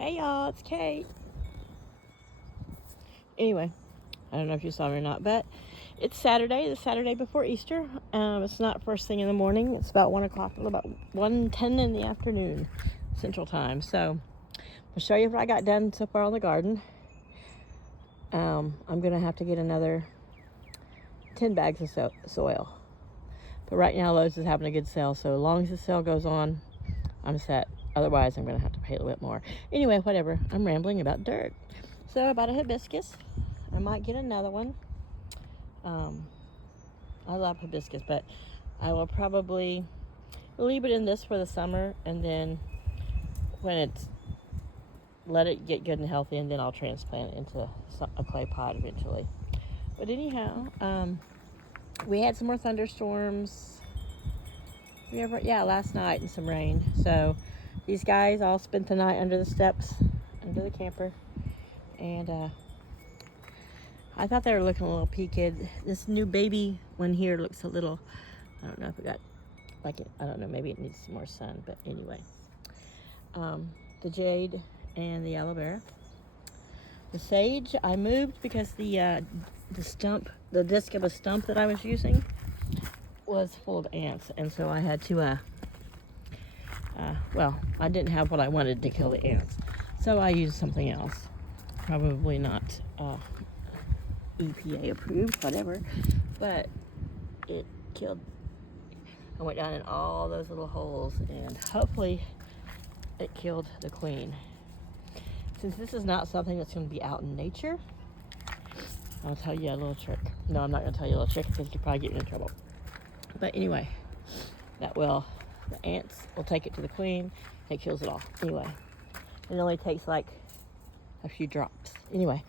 Hey y'all, it's Kate. Anyway, I don't know if you saw me or not, but it's Saturday, the Saturday before Easter. It's not first thing in the morning. It's about 1 o'clock, about 1:10 in the afternoon, Central Time. So I'll show you what I got done so far on the garden. I'm going to have to get another 10 bags of soil. But right now, Lowe's is having a good sale, so as long as the sale goes on, I'm set. Otherwise, I'm going to have to pay a little bit more. Anyway, whatever. I'm rambling about dirt. So I bought a hibiscus. I might get another one. I love hibiscus, but I will probably leave it in this for the summer, and then when it's let it get good and healthy, and then I'll transplant it into a clay pot eventually. But anyhow, we had some more thunderstorms. Last night, and some rain. So these guys all spent the night under the steps, under the camper, and I thought they were looking a little peaked. This new baby one here looks a little, I don't know if it got, I don't know, maybe it needs some more sun, but anyway. The jade and the aloe vera. The sage, I moved because the disc of a stump that I was using was full of ants, and so I had to, I didn't have what I wanted to kill the ants, so I used something else. Probably not EPA approved, whatever, but it killed. I went down in all those little holes, and hopefully it killed the queen. Since this is not something that's going to be out in nature, I'll tell you a little trick. No, I'm not going to tell you a little trick because you could probably get me in trouble. But anyway, the ants will take it to the queen, and it kills it all. Anyway, it only takes like a few drops. Anyway,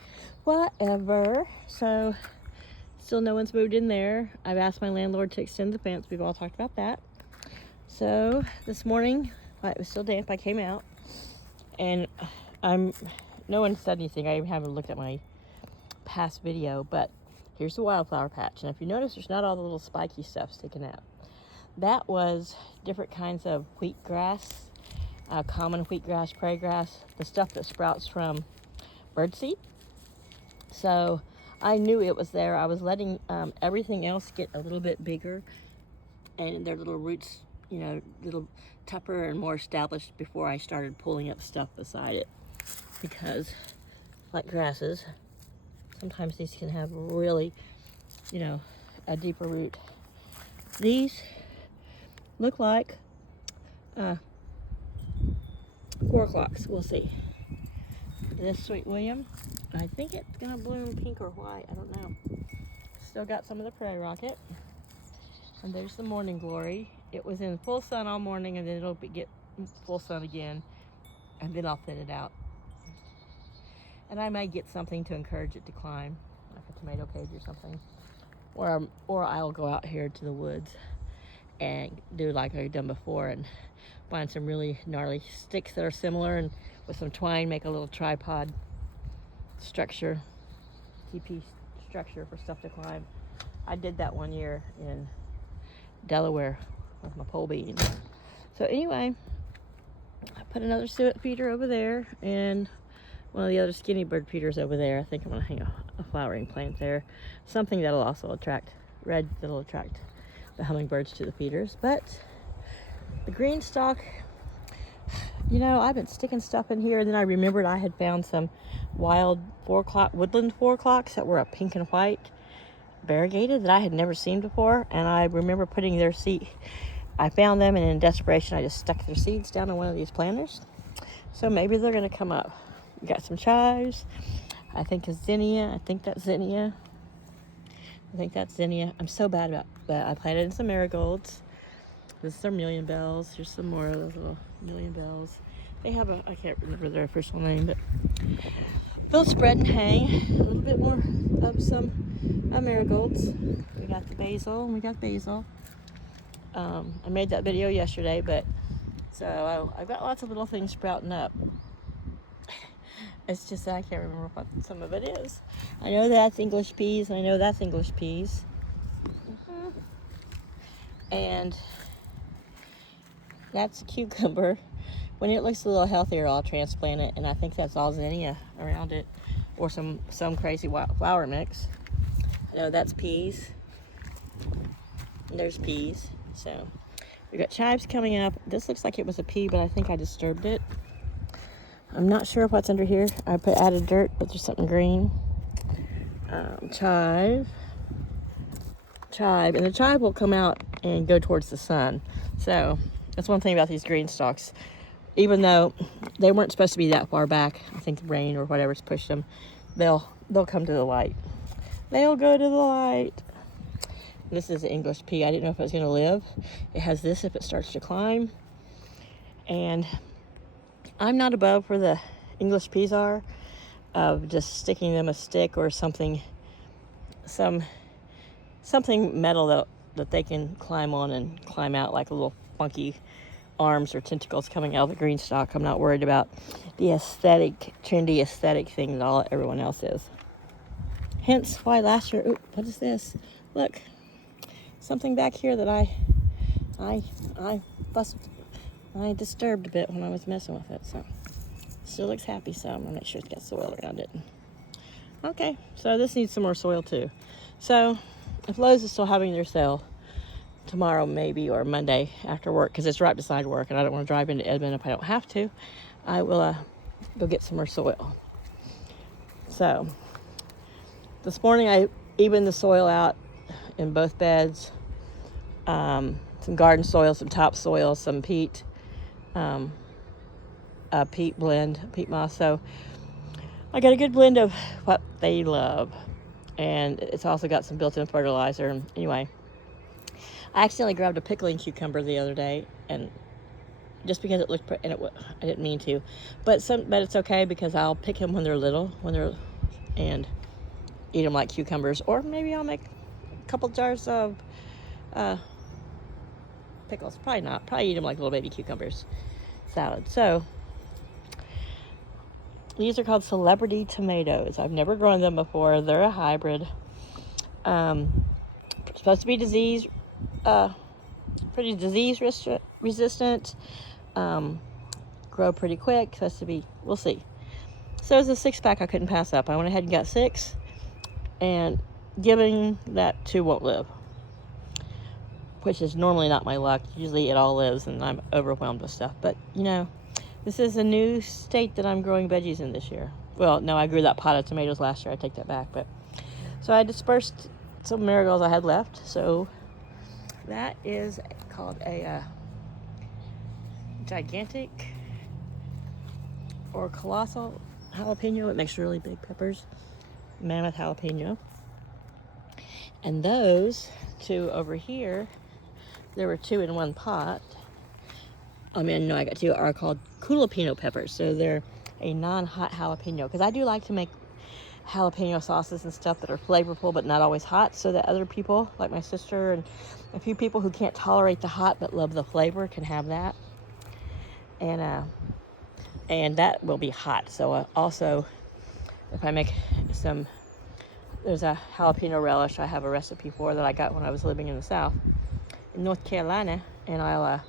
whatever. So, still no one's moved in there. I've asked my landlord to extend the fence. We've all talked about that. So, this morning, while it was still damp, I came out, and no one said anything. I haven't looked at my past video, but here's the wildflower patch. And if you notice, there's not all the little spiky stuff sticking out. That was different kinds of wheatgrass, common wheatgrass, prairie grass, the stuff that sprouts from birdseed. So I knew it was there. I was letting everything else get a little bit bigger, and their little roots, little tougher and more established before I started pulling up stuff beside it. Because, like grasses, sometimes these can have really, a deeper root. These look like 4 o'clocks. We'll see. This Sweet William, I think it's gonna bloom pink or white. I don't know. Still got some of the prairie rocket. And there's the morning glory. It was in full sun all morning, and then it'll get full sun again, and then I'll thin it out. And I may get something to encourage it to climb, like a tomato cage or something. Or I'll go out here to the woods and do like I've done before and find some really gnarly sticks that are similar, and with some twine make a little tripod structure, TP structure for stuff to climb. I did that one year in Delaware with my pole beans. So anyway, I put another suet feeder over there, and one of the other skinny bird feeders over there. I think I'm going to hang a flowering plant there. Something that'll also attract the hummingbirds to the feeders. But the green stalk, I've been sticking stuff in here, and then I remembered I had found some wild woodland 4 o'clocks that were a pink and white variegated that I had never seen before, and I remember putting their seed. I found them, and in desperation, I just stuck their seeds down in one of these planters. So maybe they're going to come up. We got some chives. I think it's zinnia. I think that's zinnia. I'm so bad about that. I planted in some marigolds. This is our million bells. Here's some more of those little million bells. They have I can't remember their official name, but they'll spread and hang. A little bit more of some marigolds. We got the basil, and we got basil. I made that video yesterday, but so I've got lots of little things sprouting up. It's just that I can't remember what some of it is. I know that's English peas, and I know that's English peas. And that's a cucumber. when it looks a little healthier, I'll transplant it, and I think that's all zinnia around it, or some crazy flower mix. I know that's peas. There's peas. So we got chives coming up. This looks like it was a pea, but I think I disturbed it. I'm not sure what's under here. I added dirt, but there's something green. Chive, and the chive will come out and go towards the sun. So that's one thing about these green stalks. Even though they weren't supposed to be that far back, I think the rain or whatever's pushed them, they'll come to the light. They'll go to the light. This is the English pea. I didn't know if it was going to live. It has this if it starts to climb. And I'm not above where the English peas are, of just sticking them a stick or something, something metal that they can climb on and climb out, like a little funky arms or tentacles coming out of the green stalk. I'm not worried about the trendy aesthetic thing that everyone else is. Hence why last year, what is this? Look, something back here that I disturbed a bit when I was messing with it. So still looks happy, so I'm gonna make sure it's got soil around it. Okay, so this needs some more soil too. So if Lowe's is still having their sale tomorrow, maybe, or Monday after work, because it's right beside work and I don't want to drive into Edmond if I don't have to, I will go get some more soil. So this morning I evened the soil out in both beds. Some garden soil, some topsoil, some peat, peat moss. So I got a good blend of what they love, and it's also got some built-in fertilizer. Anyway, I accidentally grabbed a pickling cucumber the other day, and just because it looked pretty, and I didn't mean to, but it's okay, because I'll pick them when they're little, and eat them like cucumbers, or maybe I'll make a couple jars of pickles. Probably not. Probably eat them like little baby cucumbers salad. So these are called celebrity tomatoes. I've never grown them before. They're a hybrid. Supposed to be pretty disease resistant. Grow pretty quick. Supposed to be, we'll see. So it's a 6-pack I couldn't pass up. I went ahead and got 6, and giving that 2 won't live, which is normally not my luck. Usually it all lives and I'm overwhelmed with stuff. But, this is a new state that I'm growing veggies in this year. Well, no, I grew that pot of tomatoes last year. I take that back. So I dispersed some marigolds I had left. So that is called a gigantic or colossal jalapeno. It makes really big peppers. Mammoth jalapeno. And those 2 over here, there were 2 in one pot. I got 2, are called jalapeno peppers. So they're a non-hot jalapeno, because I do like to make jalapeno sauces and stuff that are flavorful but not always hot, so that other people, like my sister and a few people who can't tolerate the hot but love the flavor, can have that. And that will be hot. So also, if I make there's a jalapeno relish I have a recipe for that I got when I was living in the South, in North Carolina, and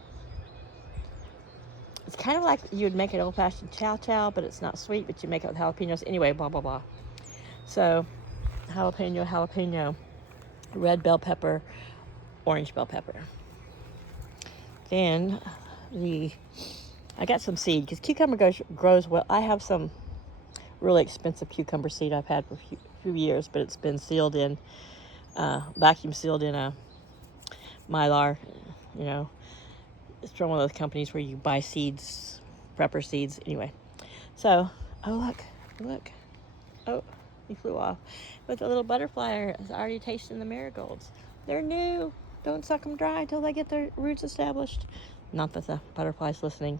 it's kind of like you would make an old-fashioned chow, but it's not sweet, but you make it with jalapenos. Anyway, blah, blah, blah. So, jalapeno, red bell pepper, orange bell pepper. Then, I got some seed, because cucumber grows well. I have some really expensive cucumber seed I've had for a few years, but it's been sealed in, vacuum sealed in a Mylar, It's from one of those companies where you buy seeds, prepper seeds. Anyway, so, oh, look. Oh, he flew off. But the little butterfly is already tasting the marigolds. They're new. Don't suck them dry until they get their roots established. Not that the butterfly's listening.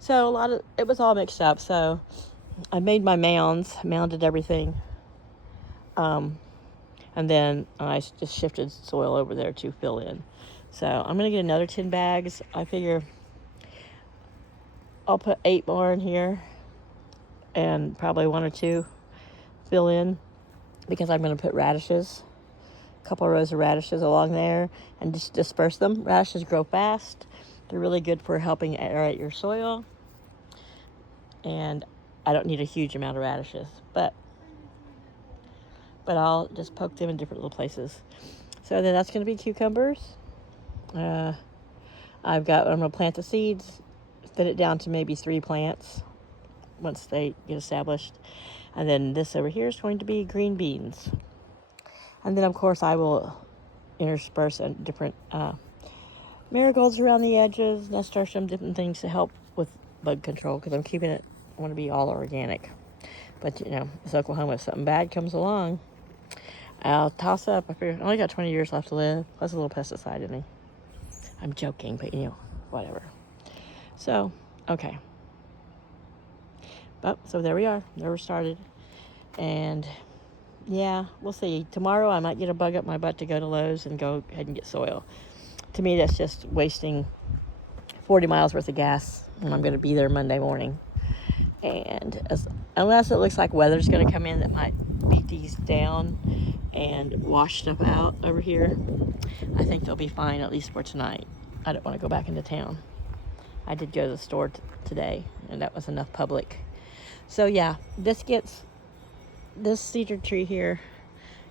So it was all mixed up. So I made my mounded everything. And then I just shifted soil over there to fill in. So I'm going to get another 10 bags. I figure I'll put 8 more in here and probably 1 or 2 fill in, because I'm going to put radishes, a couple of rows of radishes along there, and just disperse them. Radishes grow fast. They're really good for helping aerate your soil. and I don't need a huge amount of radishes, but I'll just poke them in different little places. So then that's going to be cucumbers. I'm going to plant the seeds, thin it down to maybe 3 plants once they get established. And then this over here is going to be green beans. And then, of course, I will intersperse different marigolds around the edges, nasturtium, different things to help with bug control, because I'm keeping it, I want to be all organic. But, you know, it's Oklahoma. If something bad comes along, I'll toss up. I figure I only got 20 years left to live, plus a little pesticide in me. I'm joking, but, you know, whatever. So, okay. But, so there we are. There we started. And, yeah, we'll see. Tomorrow I might get a bug up my butt to go to Lowe's and go ahead and get soil. To me, that's just wasting 40 miles worth of gas when I'm going to be there Monday morning. And unless it looks like weather's going to come in that might beat these down and wash stuff out over here, I think they'll be fine, at least for tonight. I don't want to go back into town. I did go to the store today, and that was enough public. So yeah, this cedar tree here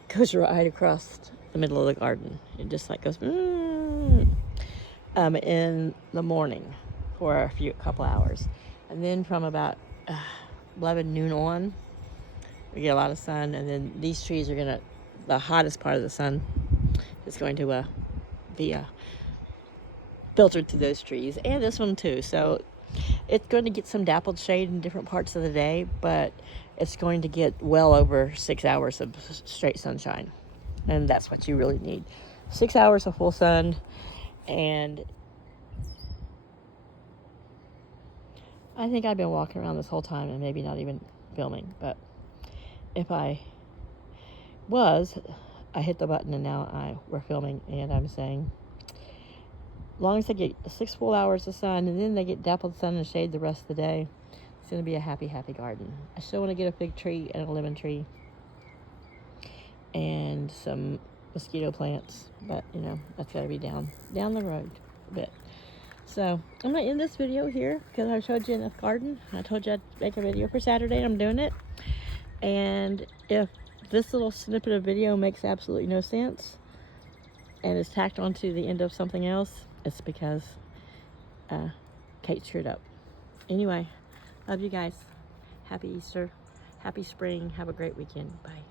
goes right across the middle of the garden. It just like goes in the morning for a couple hours, and then from about 11 noon on, we get a lot of sun, and then these trees are the hottest part of the sun is going to be filtered to those trees, and this one too. So it's going to get some dappled shade in different parts of the day, but it's going to get well over 6 hours of straight sunshine, and that's what you really need. 6 hours of full sun. And I think I've been walking around this whole time and maybe not even filming, but if I was, I hit the button and now we're filming, and I'm saying, as long as they get 6 full hours of sun and then they get dappled sun and shade the rest of the day, it's going to be a happy, happy garden. I still want to get a fig tree and a lemon tree and some mosquito plants, but you know, that's got to be down the road a bit. So I'm going to end this video here because I showed you enough garden. I told you I'd make a video for Saturday, and I'm doing it. And if this little snippet of video makes absolutely no sense and is tacked onto the end of something else, it's because Kate screwed up. Anyway, love you guys. Happy Easter. Happy spring. Have a great weekend. Bye.